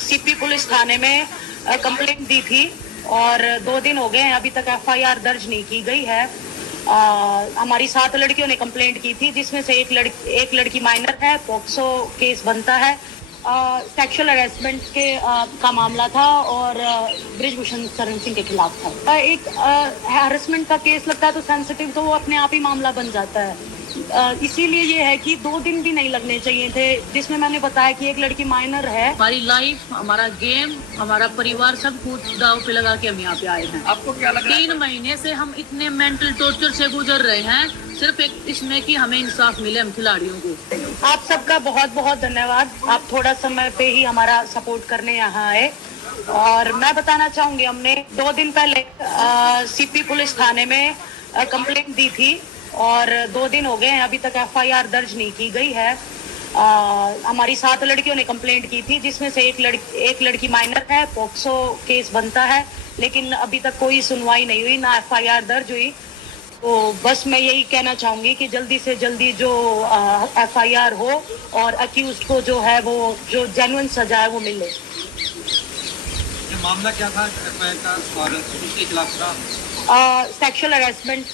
CP police थाने में complaint दी थी और 2 दिन हो गए हैं, अभी तक एफआईआर दर्ज नहीं की गई है। हमारी 7 लड़कियों ने कंप्लेंट की थी, जिसमें से एक लड़की माइनर है। पॉक्सो केस बनता है। सेक्सुअल हरेसमेंट का मामला था और ब्रिजभूषण शरण सिंह के खिलाफ था। एक हरेसमेंट का केस लगता है तो सेंसिटिव, तो वो अपने आप ही मामला बन जाता है। इसीलिए ये है कि 2 दिन भी नहीं लगने चाहिए थे, जिसमें मैंने बताया कि एक लड़की माइनर है। हमारी लाइफ, हमारा गेम, हमारा परिवार सब कुछ दाव पे लगा के हम यहाँ पे आए हैं। आपको क्या लग रहा है? 3 महीने से हम इतने मेंटल टॉर्चर से गुजर रहे हैं, सिर्फ एक इसमें कि हमें इंसाफ मिले हम खिलाड़ियों को। आप सबका बहुत बहुत धन्यवाद। आप थोड़ा समय पे ही हमारा सपोर्ट करने यहाँ आए। और मैं बताना चाहूंगी, हमने 2 दिन पहले सीपी पुलिस थाने में कंप्लेंट दी थी और 2 दिन हो गए हैं, अभी तक एफआईआर दर्ज नहीं की गई है। हमारी 7 लड़कियों ने कंप्लेंट की थी, जिसमें से एक लड़की माइनर है। पॉक्सो केस बनता है, लेकिन अभी तक कोई सुनवाई नहीं हुई, ना एफआईआर दर्ज हुई। तो बस मैं यही कहना चाहूंगी कि जल्दी से जल्दी जो एफआईआर हो और अक्यूज्ड को जो है वो जो जेन्युइन सजा है वो मिले। ये मामला क्या था एफआईआर का और किसके खिलाफ था? सेक्सुअल हरेसमेंट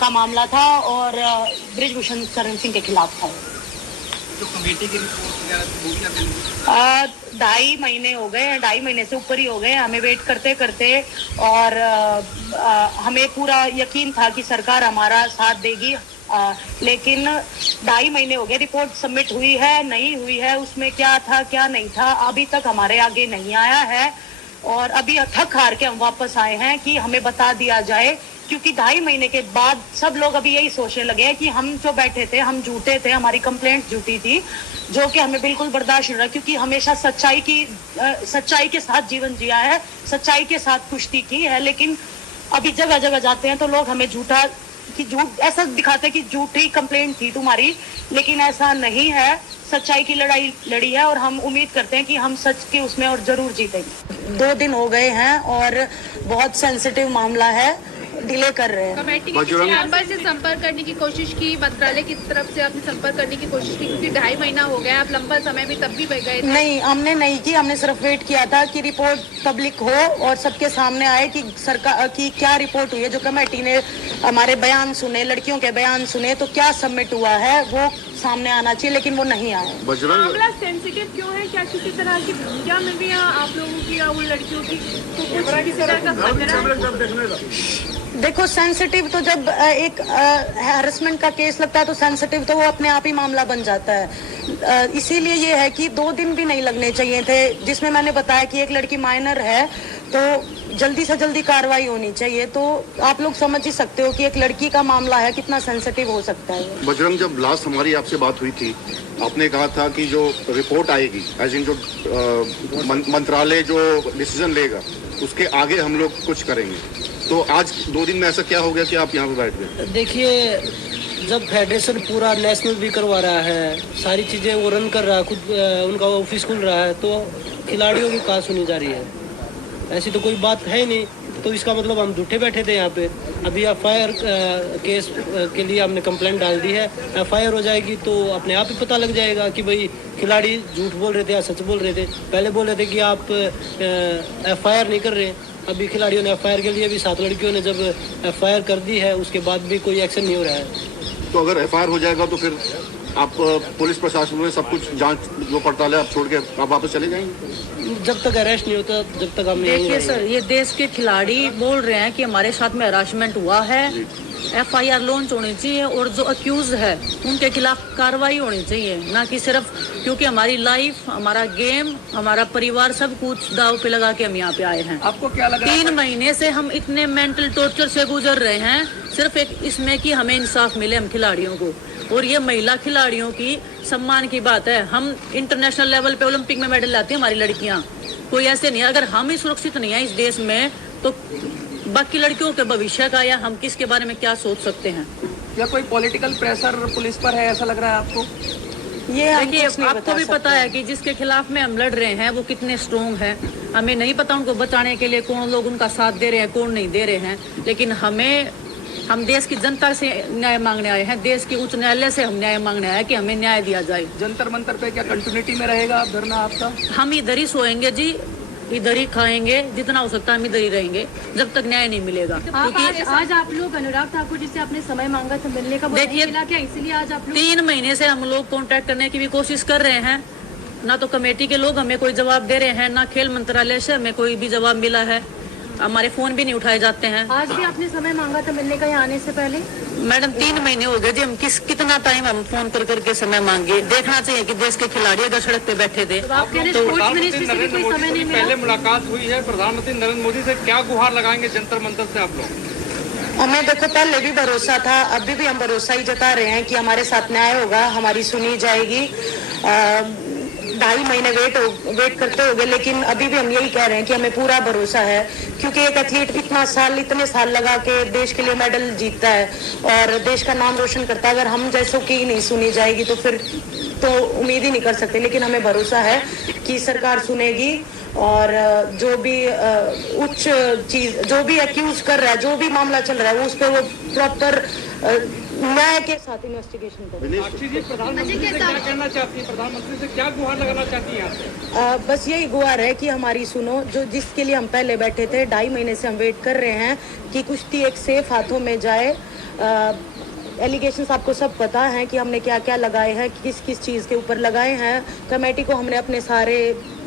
का मामला था और ब्रिजभूषण शरण सिंह के खिलाफ था। जो कमेटी की रिपोर्ट वगैरह थी वो क्या मिली? 2.5 महीने हो गए हैं, 2.5 महीने से ऊपर ही हो गए हमें वेट करते करते। और हमें पूरा यकीन था कि सरकार हमारा साथ देगी, लेकिन 2.5 महीने हो गए। रिपोर्ट सबमिट हुई है, नहीं हुई है, उसमें क्या था क्या नहीं था अभी तक हमारे आगे नहीं आया है। और अभी थक हार के हम वापस आए हैं कि हमें बता दिया जाए, क्योंकि 2.5 महीने के बाद सब लोग अभी यही सोचने लगे हैं कि हम जो बैठे थे हम झूठे थे, हमारी कंप्लेंट झूठी थी, जो कि हमें बिल्कुल बर्दाश्त नहीं रहा। क्योंकि हमेशा सच्चाई के साथ जीवन जिया है, सच्चाई के साथ कुश्ती की है। लेकिन अभी जगह जगह जाते हैं तो लोग हमें झूठ ऐसा दिखाते हैं कि झूठी कंप्लेंट थी तुम्हारी, लेकिन ऐसा नहीं है। सच्चाई की लड़ाई लड़ी है और हम उम्मीद करते हैं कि हम सच के उसमें और जरूर जीतेंगे। 2 दिन हो गए हैं और बहुत सेंसिटिव मामला है, डिले कर रहे हैं। कमेटी के किसी मेंबर से संपर्क करने की कोशिश की, मंत्रालय की तरफ से आपने संपर्क करने की कोशिश की, क्योंकि 2.5 महीना हो गया, आप लंबा समय भी तब भी गए थे। नहीं, हमने नहीं की। हमने सिर्फ वेट किया था कि रिपोर्ट पब्लिक हो और सबके सामने आए कि सरकार की क्या रिपोर्ट हुई है। जो कमेटी ने हमारे बयान सुने, लड़कियों के बयान सुने, तो क्या सबमिट हुआ है वो सामने आना चाहिए, लेकिन वो नहीं आया। मामला सेंसिटिव क्यों है? क्या किसी तरह की भूमिका मिल रही है आप लोगों की या उन लड़कियों की? तो कुछ किसी तरह का खतरा? देखो, सेंसिटिव तो जब एक हैरेसमेंट का केस लगता है तो सेंसिटिव तो वो अपने आप ही मामला बन जाता है। इसीलिए ये है कि 2 दिन भी नहीं लगने चाहिए थे, जिसमें मैंने बताया कि एक लड़की माइनर है, तो जल्दी से जल्दी कार्रवाई होनी चाहिए। तो आप लोग समझ ही सकते हो कि एक लड़की का मामला है, कितना सेंसिटिव हो सकता है। बजरंग, जब लास्ट हमारी आपसे बात हुई थी, आपने कहा था कि जो रिपोर्ट आएगी, एज इन जो मंत्रालय जो डिसीजन लेगा उसके आगे हम लोग कुछ करेंगे। तो आज 2 दिन में ऐसा क्या हो गया कि आप यहाँ पे बैठ गए? देखिए, जब फेडरेशन पूरा नेशनल भी करवा रहा है, सारी चीज़ें वो रन कर रहा है, खुद उनका ऑफिस खुल रहा है, तो खिलाड़ियों की कहाँ सुनी जा रही है? ऐसी तो कोई बात है नहीं। तो इसका मतलब हम झूठे बैठे थे यहाँ पे। अभी एफआईआर केस के लिए हमने कंप्लेंट डाल दी है। एफआईआर हो जाएगी तो अपने आप ही पता लग जाएगा कि भाई खिलाड़ी झूठ बोल रहे थे या सच बोल रहे थे। पहले बोल रहे थे कि आप एफआईआर नहीं कर रहे, अभी खिलाड़ियों ने एफआईआर के लिए भी 7 लड़कियों ने जब एफआईआर कर दी है, उसके बाद भी कोई एक्शन नहीं हो रहा है। तो अगर एफआईआर हो जाएगा तो फिर आप पुलिस प्रशासन में सब कुछ जांच जो पड़ताल है आप छोड़ के आप वापस चले जाएंगे? जब तक अरेस्ट नहीं होता, जब तक हम देखिए सर, ये देश के खिलाड़ी बोल रहे हैं कि हमारे साथ में हरासमेंट हुआ है, एफआईआर लॉन्च होनी चाहिए और जो अक्यूज है उनके खिलाफ कार्रवाई होनी चाहिए, ना कि सिर्फ क्योंकि हमारी लाइफ, हमारा गेम, हमारा परिवार सब कुछ दाव पे लगा के हम यहाँ पे आए हैं। आपको क्या लग रहा है? 3 महीने से हम इतने मेंटल टॉर्चर से गुजर रहे हैं, सिर्फ एक इसमें कि हमें इंसाफ मिले हम खिलाड़ियों को। और ये महिला खिलाड़ियों की सम्मान की बात है। हम इंटरनेशनल लेवल पे ओलंपिक में मेडल लाती हैं हमारी लड़कियां, कोई ऐसे नहीं है। अगर हम ही सुरक्षित नहीं है इस देश में, तो बाकी लड़कियों के भविष्य का या हम किसके बारे में क्या सोच सकते हैं? या कोई पॉलिटिकल प्रेशर पुलिस पर है, ऐसा लग रहा है आपको? ये देखिए, आपको भी पता है कि जिसके खिलाफ में हम लड़ रहे हैं वो कितने स्ट्रोंग है। हमें नहीं पता उनको बचाने के लिए कौन लोग उनका साथ दे रहे हैं, कौन नहीं दे रहे हैं, लेकिन हमें हम देश की जनता से न्याय मांगने आए हैं, देश की उच्च न्यायालय से हम न्याय मांगने आए हैं कि हमें न्याय दिया जाए। जंतर मंतर पे क्या कंटिन्यूटी में रहेगा धरना आपका? हम इधर ही सोएंगे जी, इधर ही खाएंगे, जितना हो सकता है हम इधर ही रहेंगे जब तक न्याय नहीं मिलेगा। आज आप लोग अनुराग ठाकुर जी से आपने समय मांगा था, मिलने का देखिए, मिला क्या? इसीलिए आज आप लोग 3 महीने से हम लोग कांटेक्ट करने की भी कोशिश कर रहे हैं, ना तो कमेटी के लोग हमें कोई जवाब दे रहे हैं, ना खेल मंत्रालय से हमें कोई भी जवाब मिला है, हमारे फोन भी नहीं उठाए जाते हैं। आज भी आपने समय मांगा था मिलने का यहाँ आने से पहले? मैडम 3 महीने हो गए जी, हम कितना टाइम हम फोन कर करके समय मांगे। देखना चाहिए कि देश के खिलाड़ी अगर सड़क पे बैठे थे तो आप कह रहे स्पोर्ट्स मिनिस्ट्री से भी कोई समय नहीं पहले मिला? मुलाकात हुई है, प्रधानमंत्री नरेंद्र मोदी से क्या गुहार लगाएंगे जंतर मंतर से आप लोग? हमें देखो पहले भी भरोसा था, अभी भी हम भरोसा ही जता रहे हैं कि हमारे साथ न्याय होगा, हमारी सुनी जाएगी। 2.5 महीने वेट करते होंगे, लेकिन अभी भी हम यही कह रहे हैं कि हमें पूरा भरोसा है, क्योंकि एक एथलीट इतने साल लगा के देश के लिए मेडल जीतता है और देश का नाम रोशन करता है। अगर हम जैसों की नहीं सुनी जाएगी तो फिर तो उम्मीद ही नहीं कर सकते, लेकिन हमें भरोसा है कि सरकार सुनेगी और जो भी उच्च चीज, जो भी एक्यूज कर रहा है, जो भी मामला चल रहा है, उस पर वो प्रॉपर न्याय के साथ इन्वेस्टिगेशन करें। साक्षी जी, प्रधानमंत्री से क्या कहना चाहती है? प्रधानमंत्री से क्या गुहार लगाना चाहती हैं आप? बस यही गुहार है कि हमारी सुनो, जो जिसके लिए हम पहले बैठे थे। 2.5 महीने से हम वेट कर रहे हैं कि कुश्ती एक सेफ हाथों में जाए। एलिगेशंस आपको सब पता है कि हमने क्या क्या लगाए हैं, किस किस चीज़ के ऊपर लगाए हैं। कमेटी को हमने अपने सारे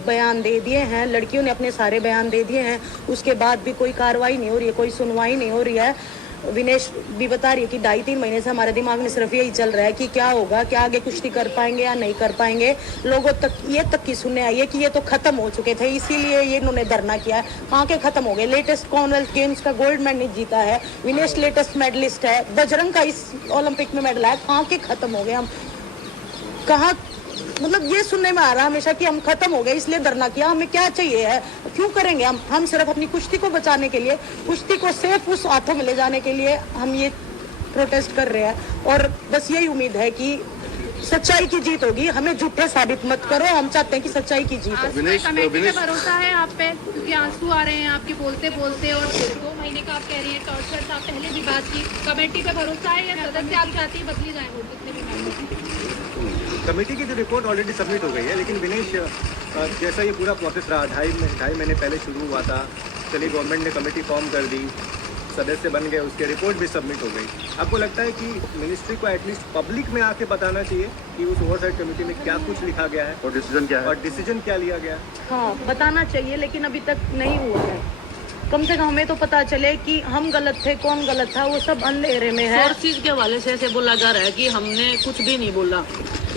बयान दे दिए हैं, लड़कियों ने अपने सारे बयान दे दिए हैं, उसके बाद भी कोई कार्रवाई नहीं हो रही है, कोई सुनवाई नहीं हो रही है। विनेश भी बता रही है कि 2.5-3 महीने से हमारे दिमाग में सिर्फ यही चल रहा है कि क्या होगा, क्या आगे कुश्ती कर पाएंगे या नहीं कर पाएंगे। लोगों तक ये तक की सुनने आई है कि ये तो खत्म हो चुके थे, इसीलिए ये इन्होंने धरना किया है। कहाँ के खत्म हो गए? लेटेस्ट कॉमनवेल्थ गेम्स का गोल्ड मेडल जीता है विनेश, लेटेस्ट मेडलिस्ट है। बजरंग का इस ओलंपिक में मेडल है, कहाँ के खत्म हो गए हम? कहाँ, मतलब ये सुनने में आ रहा है हमेशा कि हम खत्म हो गए इसलिए धरना किया। हमें क्या चाहिए है, क्यों करेंगे हम सिर्फ अपनी कुश्ती को बचाने के लिए, कुश्ती को सेफ उस हाथों में ले जाने के लिए हम ये प्रोटेस्ट कर रहे हैं। और बस यही उम्मीद है कि सच्चाई की जीत होगी, हमें झूठे साबित मत करो, हम चाहते हैं कि सच्चाई की जीत हो। कमेटी पे भरोसा है आप पे? क्योंकि आंसू आ रहे हैं आपके बोलते बोलते, और 2 महीने का आप कह रही हैं टॉर्चर था, पहले भी बात की। कमेटी पे भरोसा है या सदस्य आप चाहती है बदली जाए वोट जितने भी मेंबर? कमेटी की जो रिपोर्ट ऑलरेडी सबमिट हो गई है, लेकिन विनेश जैसा ये पूरा प्रोसेस रहा, 2.5 महीने पहले शुरू हुआ था, चलिए गवर्नमेंट ने कमेटी फॉर्म कर दी, सदस्य बन गए, उसके रिपोर्ट भी सबमिट हो गई। आपको लगता है कि मिनिस्ट्री को एटलीस्ट पब्लिक में आके बताना चाहिए कि उस ओवरसाइट कमेटी में क्या कुछ लिखा गया है और डिसीजन क्या है, और डिसीजन क्या लिया गया? हाँ, बताना चाहिए, लेकिन अभी तक नहीं हुआ है। कम से कम हमें तो पता चले कि हम गलत थे, कौन गलत था, वो सब अंधेरे में है। और चीज के हवाले से ऐसे बोला जा रहा है कि हमने कुछ भी नहीं बोला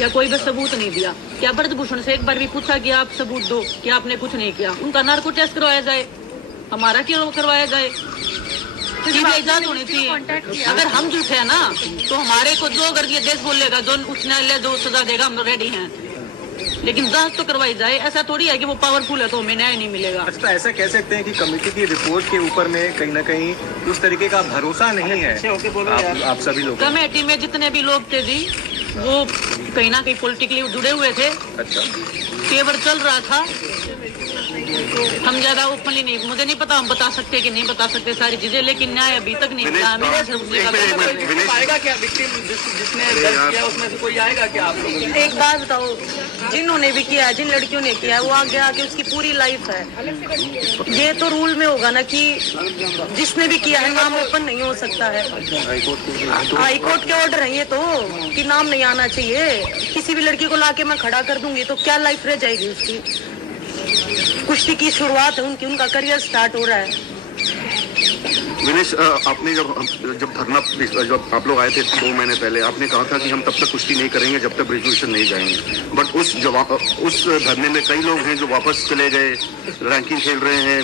या कोई भी सबूत नहीं दिया। क्या ब्रजभूषण से एक बार भी पूछा कि आप सबूत दो कि आपने कुछ नहीं किया? उनका नार्को टेस्ट करवाया जाए, हमारा क्यों करवाया जाए? इजाजत होनी चाहिए। अगर हम झूठे हैं ना, तो हमारे को जो अगर ये देश बोलेगा, जो उच्च न्यायालय जो सजा देगा, हम रेडी हैं, लेकिन जांच तो करवाई जाए। ऐसा थोड़ी है कि वो पावरफुल है तो हमें न्याय नहीं मिलेगा। अच्छा, ऐसा कह सकते हैं कि कमेटी की रिपोर्ट के ऊपर में कहीं ना कहीं उस तरीके का भरोसा नहीं है आप सभी लोग? कमेटी में जितने भी लोग थे जी, वो कहीं ना कहीं पॉलिटिकली जुड़े हुए थे। अच्छा, पेपर चल रहा था, हम ज्यादा ओपनली नहीं, मुझे नहीं पता हम बता सकते कि नहीं बता सकते सारी चीजें, लेकिन न्याय अभी तक नहीं मिला। आएगा क्या विक्टिम जिसने दर्ज किया उसमें से कोई आएगा क्या आप लोग? एक बात बताओ, जिन्होंने भी किया है, जिन लड़कियों ने किया है, वो आगे आके उसकी पूरी लाइफ है। ये तो रूल में होगा ना कि जिसने भी किया है नाम ओपन नहीं हो सकता है। हाई कोर्ट के ऑर्डर है ये तो, कि नाम नहीं आना चाहिए। किसी भी लड़की को लाके मैं खड़ा कर दूंगी तो क्या लाइफ रह जाएगी उसकी? कुश्ती की शुरुआत है उनका करियर स्टार्ट हो रहा है। विनेश, आपने जब धरना, जब आप लोग आए थे 2 महीने पहले, आपने कहा था कि हम तब तक कुश्ती नहीं करेंगे जब तक ग्रेजुएशन नहीं जाएंगे। बट उस धरने में कई लोग हैं जो वापस चले गए, रैंकिंग खेल रहे हैं,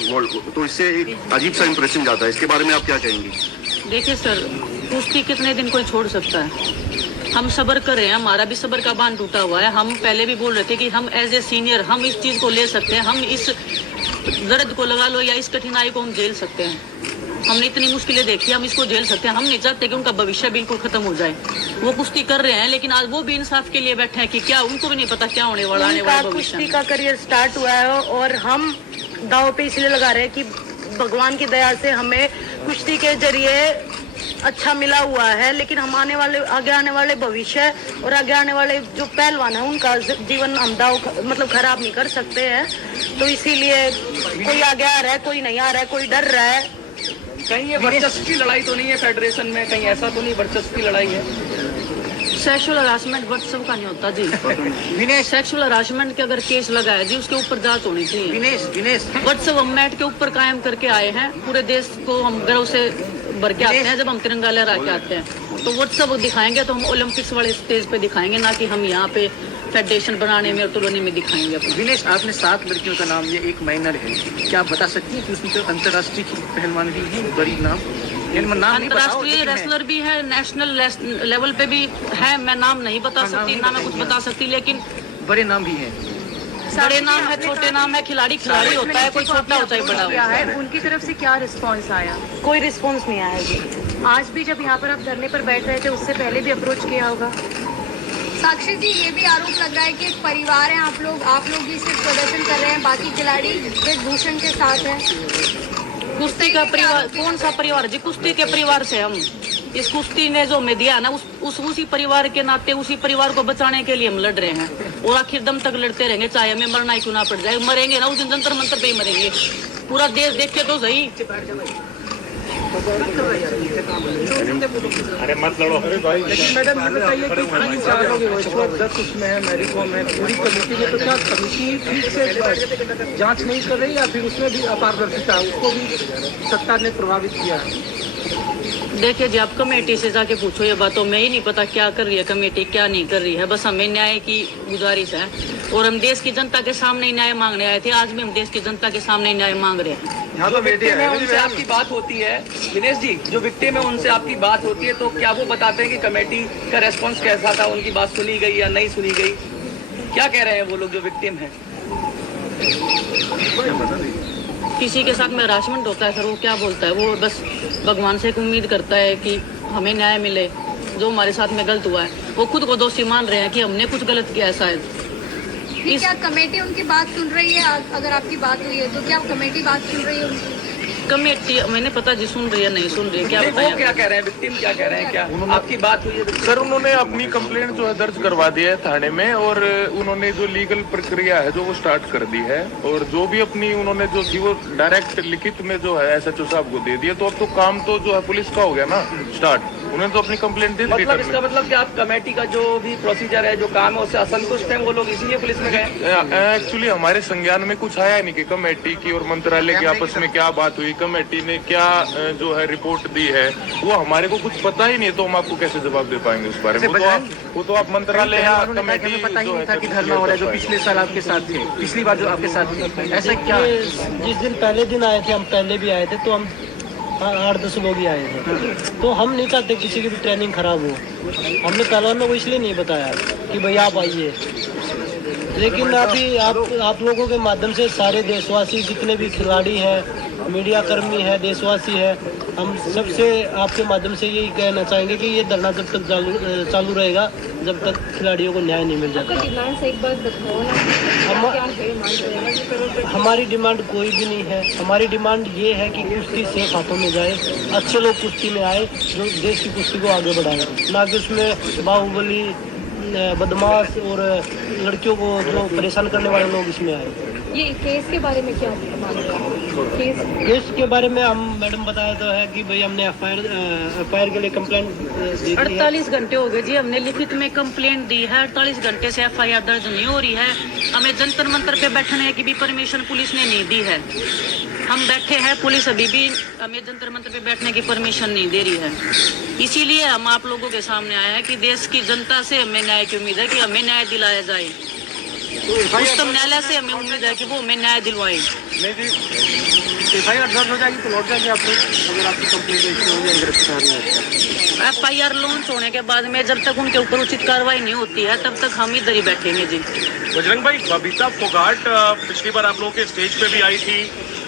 तो इससे एक अजीब सा इंप्रेशन जाता है। इसके बारे में आप क्या कहेंगी? देखिए सर, कुश्ती कितने दिन कोई छोड़ सकता है? हम सब्र कर रहे हैं, हमारा भी सब्र का बांध टूटा हुआ है। हम पहले भी बोल रहे थे कि हम एज ए सीनियर हम इस चीज को ले सकते हैं, हम इस दर्द को लगा लो या इस कठिनाई को हम झेल सकते हैं। हमने इतनी मुश्किलें देखी, हम इसको झेल सकते हैं। हम नहीं चाहते कि उनका भविष्य बिल्कुल खत्म हो जाए। वो कुश्ती कर रहे हैं, लेकिन आज वो भी इंसाफ के लिए बैठे हैं कि क्या उनको भी नहीं पता क्या होने वाला आने वाला भविष्य। कुश्ती का करियर स्टार्ट हुआ है और हम दाव पे इसलिए लगा रहे हैं कि भगवान की दया से हमें कुश्ती के जरिए अच्छा मिला हुआ है, लेकिन हम आगे आने वाले भविष्य और आगे आने वाले जो पहलवान है उनका जीवन हम मतलब खराब नहीं कर सकते हैं। तो इसीलिए कोई आगे आ रहा है, कोई नहीं आ रहा है, कोई डर रहा है। कहीं ये वर्चस्व की लड़ाई तो नहीं है फेडरेशन में, कहीं ऐसा तो नहीं वर्चस्व की लड़ाई है? सेक्सुअल हरासमेंट वर्चस्व का नहीं होता जी। सेक्सुअल हरासमेंट के अगर केस लगा है जी, उसके ऊपर जांच होनी चाहिए। वर्चस्व हम मैट के ऊपर कायम करके आए हैं, पूरे देश को हम गर्व से भर के आते हैं। जब हम तिरंगा लहरा के आते हैं तो वर्चस्व दिखाएंगे तो हम ओलंपिक्स वाले स्टेज पे दिखाएंगे, ना कि हम यहाँ पे फेडरेशन बनाने में और तुलने में दिखाएंगे अपना। विनेश, आपने 7 लड़कियों का नाम, ये एक माइनर है, क्या आप बता सकती हैं कि उसमें तो अंतर्राष्ट्रीय पहलवान भी है, बड़ी नाम अंतर्राष्ट्रीय रेसलर भी है, नेशनल लेवल पे भी है। मैं नाम नहीं बता सकती, ना मैं कुछ बता सकती, लेकिन बड़े नाम भी हैं। बड़े नाम है, छोटे नाम है, खिलाड़ी होता है, कोई छोटा होता है, बड़ा होता है। उनकी तरफ से क्या रिस्पांस आया? कोई रिस्पॉन्स नहीं आया जी। आज भी जब यहाँ पर आप धरने पर बैठ रहे थे, उससे पहले भी अप्रोच किया होगा? साक्षी जी, ये भी आरोप लग रहा है कि एक परिवार है, आप लोग ही सिर्फ प्रदर्शन कर रहे हैं, बाकी खिलाड़ी वेशभूषण के साथ हैं। कुश्ती का परिवार? कौन सा परिवार जी? कुश्ती के परिवार से हम, इस कुश्ती ने जो हमें दिया ना, उसी परिवार के नाते, उसी परिवार को बचाने के लिए हम लड़ रहे हैं और आखिर दम तक लड़ते रहेंगे, चाहे हमें मरना ही क्यों ना पड़ जाए। मरेंगे ना उस दिन जंतर मंतर पे ही मरेंगे। पूरा देश देखे तो सही। अरे मत लड़ो। लेकिन मैडम ये बताइए कि 3-4 लोग विश्वदत्त उसमें है, मैरीकॉम है, पूरी कमेटी में, तो क्या कमेटी ठीक से जांच नहीं कर रही या फिर उसमें भी अपारदर्शिता, उसको भी सत्ता ने प्रभावित किया है? देखिए जी, आप कमेटी से जाके पूछो ये बातों में ही नहीं पता क्या कर रही है कमेटी, क्या नहीं कर रही है। बस हमें न्याय की गुजारिश है और हम देश की जनता के सामने न्याय मांगने आए थे। आज भी हम देश की जनता के सामने न्याय मांग रहे हैं। जो विक्टिम है उनसे आपकी बात होती है, विनेश जी, जो विक्टिम है उनसे आपकी बात होती है, तो क्या वो बताते हैं कि कमेटी का रेस्पॉन्स कैसा था, उनकी बात सुनी गई या नहीं सुनी गई? क्या कह रहे हैं वो लोग जो विक्टिम है? किसी के साथ में हरासमेंट होता है सर, वो क्या बोलता है? वो बस भगवान से एक उम्मीद करता है कि हमें न्याय मिले। जो हमारे साथ में गलत हुआ है, वो खुद को दोषी मान रहे हैं कि हमने कुछ गलत किया है शायद। क्या कमेटी उनकी बात सुन रही है? अगर आपकी बात हुई है तो क्या कमेटी बात सुन रही है उनकी? कमेटी मैंने पता जी सुन रही है नहीं सुन रही है, क्या वो क्या कह रहे हैं, विक्टिम क्या कह रहे हैं? क्या आपकी बात हुई है? सर उन्होंने अपनी कंप्लेंट जो है दर्ज करवा दी है थाने में और उन्होंने जो लीगल प्रक्रिया है जो वो स्टार्ट कर दी है और जो भी अपनी उन्होंने जो थी वो डायरेक्ट लिखित में जो है SHO साहब को दे दिया। तो अब तो काम तो जो है पुलिस का हो गया ना स्टार्ट, उन्होंने तो अपनी कंप्लेंट दे दी। मतलब इसका मतलब कि आप कमेटी का जो भी प्रोसीजर है, जो काम है, उससे असंतुष्ट हैं वो लोग, इसीलिए पुलिस में गए? एक्चुअली हमारे संज्ञान में कुछ आया नहीं कि कमेटी की और मंत्रालय की आपस में क्या बात हुई, कमेटी ने क्या जो है रिपोर्ट दी है, वो हमारे को कुछ पता ही नहीं, तो हम आपको कैसे जवाब दे पाएंगे उस बारे में? वो तो आप मंत्रालय या कमेटी पता ही नहीं था कि धरना हो रहा है, जो पिछले साल आपके साथ थे, पिछली बार जो आपके साथ थे, ऐसा क्या? जिस दिन पहले दिन आए थे, हम पहले भी आए थे, तो हम 8-10 लोग ही आए थे। तो हम नहीं चाहते किसी की भी ट्रेनिंग खराब हो। हमने पहलवानों को इसलिए नहीं बताया कि भाई आप आइए, लेकिन अभी आप लोगों के माध्यम से सारे देशवासी, जितने भी खिलाड़ी हैं, मीडिया कर्मी है, देशवासी है, हम सबसे आपके माध्यम से यही कहना चाहेंगे कि ये धरना जब तक चालू रहेगा जब तक खिलाड़ियों को न्याय नहीं मिल जाता। हमारी डिमांड कोई भी नहीं है। हमारी डिमांड ये है कि कुश्ती सेफ हाथों में जाए, अच्छे लोग कुश्ती में आए जो देश की कुश्ती को आगे बढ़ाए, ना कि उसमें बाहुबली, बदमाश और लड़कियों को जो परेशान करने वाले लोग इसमें आए। ये केस के बारे में क्या केस के बारे में हम मैडम बताया तो है कि भाई हमने एफआईआर के लिए कंप्लेंट दी 48 घंटे हो गए जी, हमने लिखित में कंप्लेंट दी है। 48 घंटे से एफआईआर दर्ज नहीं हो रही है। हमें जंतर मंतर पे बैठने की भी परमिशन पुलिस ने नहीं दी है। हम बैठे हैं, पुलिस अभी भी हमें जंतर मंतर पे बैठने की परमिशन नहीं दे रही है। इसीलिए हम आप लोगों के सामने आए हैं कि देश की जनता से हमें न्याय की उम्मीद है कि हमें न्याय दिलाया जाए। उच्चतम न्यायालय से हमें उम्मीद है कि वो हमें न्याय दिलवाए। एफआईआर दर्ज हो जाएगी तो लौट जाएंगे आप लोग, अगर आपकी कंप्लेंट हो जाएगी गिरफ्तारी? एफआईआर लॉन्च होने के बाद में जब तक उनके ऊपर उचित कार्रवाई नहीं होती है तब तक हम इधर ही बैठेंगे जी। बजरंग भाई, बबीता फोगाट पिछली बार आप लोगों के स्टेज पे भी आई थी,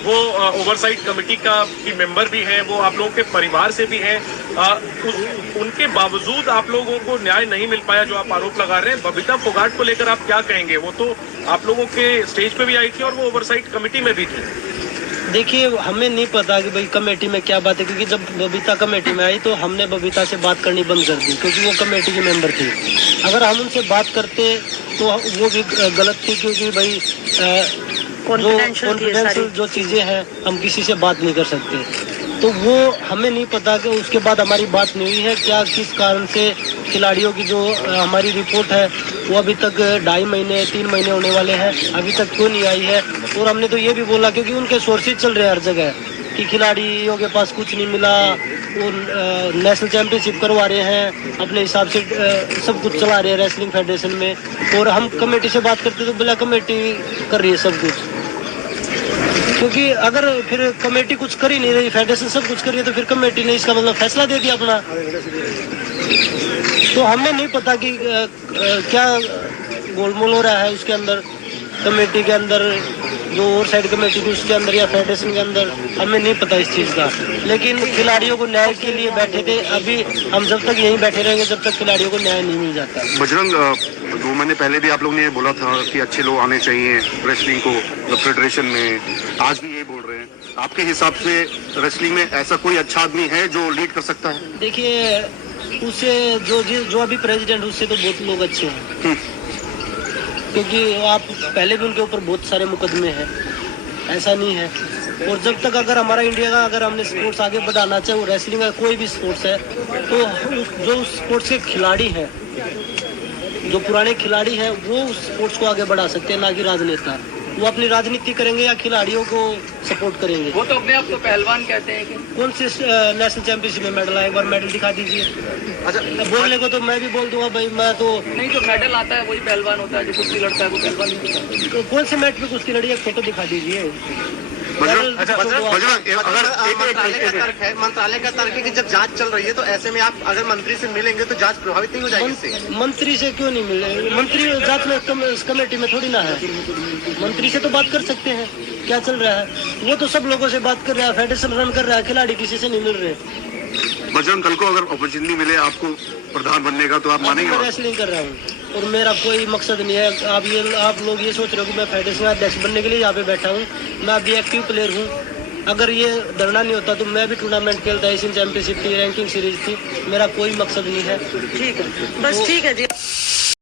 वो ओवरसाइट कमेटी की मेंबर भी हैं, वो आप लोगों के परिवार से भी हैं, उनके बावजूद आप लोगों को न्याय नहीं मिल पाया, जो आप आरोप लगा रहे हैं। बबीता फोगाट को लेकर आप क्या कहेंगे? वो तो आप लोगों के स्टेज पे भी आई थी और वो ओवरसाइट कमेटी में भी थी। देखिए हमें नहीं पता कि भाई कमेटी में क्या बात है, क्योंकि जब बबीता कमेटी में आई तो हमने बबीता से बात करनी बंद कर दी, क्योंकि वो कमेटी की मेंबर थी। अगर हम उनसे बात करते तो वो भी गलत थी, क्योंकि भाई कॉन्फिडेंशियल जो चीज़ें हैं हम किसी से बात नहीं कर सकते। तो वो हमें नहीं पता कि उसके बाद हमारी बात नहीं हुई है क्या, किस कारण से खिलाड़ियों की जो हमारी रिपोर्ट है वो अभी तक 2.5 महीने 3 महीने होने वाले हैं, अभी तक क्यों नहीं आई है। और हमने तो ये भी बोला, क्योंकि उनके सोर्सेज चल रहे हैं हर जगह कि खिलाड़ियों के पास कुछ नहीं मिला, वो नेशनल चैंपियनशिप करवा रहे हैं, अपने हिसाब से सब कुछ चला रहे हैं रेसलिंग फेडरेशन में। और हम कमेटी से बात करते तो बोला कमेटी कर रही है सब कुछ, क्योंकि अगर फिर कमेटी कुछ कर ही नहीं रही, फेडरेशन सब कुछ कर रही है, तो फिर कमेटी ने इसका मतलब फैसला दे दिया अपना। तो हमें नहीं पता कि क्या गोलमोल हो रहा है उसके अंदर, कमेटी के अंदर, जो और साइड कमेटी थी उसके अंदर या फेडरेशन के अंदर, हमें नहीं पता इस चीज़ का। लेकिन खिलाड़ियों को न्याय के लिए बैठे थे, अभी हम जब तक यहीं बैठे रहेंगे जब तक खिलाड़ियों को न्याय नहीं मिल जाता। बजरंग, 2 महीने पहले भी आप लोग ने ये बोला था कि अच्छे लोग आने चाहिए रेसलिंग को फेडरेशन में, आज भी ये बोल रहे हैं। आपके हिसाब से रेसलिंग में ऐसा कोई अच्छा आदमी है जो लीड कर सकता है? देखिए उससे जो अभी प्रेसिडेंट उससे तो बहुत लोग अच्छे हैं, क्योंकि आप पहले भी उनके ऊपर बहुत सारे मुकदमे हैं, ऐसा नहीं है। और जब तक अगर हमारा इंडिया का अगर हमने स्पोर्ट्स आगे बढ़ाना चाहे, वो रेसलिंग का कोई भी स्पोर्ट्स है, तो जो उस स्पोर्ट्स के खिलाड़ी हैं, जो पुराने खिलाड़ी हैं, वो उस स्पोर्ट्स को आगे बढ़ा सकते हैं, ना कि राजनेता। वो अपनी राजनीति करेंगे या खिलाड़ियों को सपोर्ट करेंगे। वो तो अपने आप को पहलवान कहते हैं कि कौन से नेशनल चैंपियनशिप में मेडल आया, एक बार मेडल दिखा दीजिए। अच्छा, बोलने को तो मैं भी बोल दूंगा भाई, मैं तो नहीं, जो मेडल आता है वही पहलवान होता है, जो कुश्ती लड़ता है वो पहलवान नहीं होता। तो कौन से मैच पे कुश्ती लड़ी है, फोटो दिखा दीजिए। बजरंग, अगर मंत्रालय का तर्क है कि जब जांच चल रही है तो ऐसे में आप अगर मंत्री से मिलेंगे तो जांच प्रभावित नहीं हो जाएगी इससे? मंत्री से क्यों नहीं मिले? मंत्री जांच में कमेटी में थोड़ी ना है, मंत्री से तो बात कर सकते हैं क्या चल रहा है। वो तो सब लोगों से बात कर रहा है, फेडरेशन रन कर रहा है, खिलाड़ी किसी से नहीं मिल रहे। बजरंग, कल को अगर अपॉर्चुनिटी मिले आपको प्रधान बनने का तो आप मानेंगे? मैं रेसलिंग कर रहा हूँ और मेरा कोई मकसद नहीं है। आप लोग ये सोच रहे हो कि मैं फेडरेशन अध्यक्ष बनने के लिए यहाँ पे बैठा हूँ। मैं अभी एक्टिव प्लेयर हूँ। अगर ये धरना नहीं होता तो मैं भी टूर्नामेंट खेलता, एशियन चैंपियनशिप थी, रैंकिंग सीरीज थी। मेरा कोई मकसद नहीं है। ठीक है, बस ठीक है जी।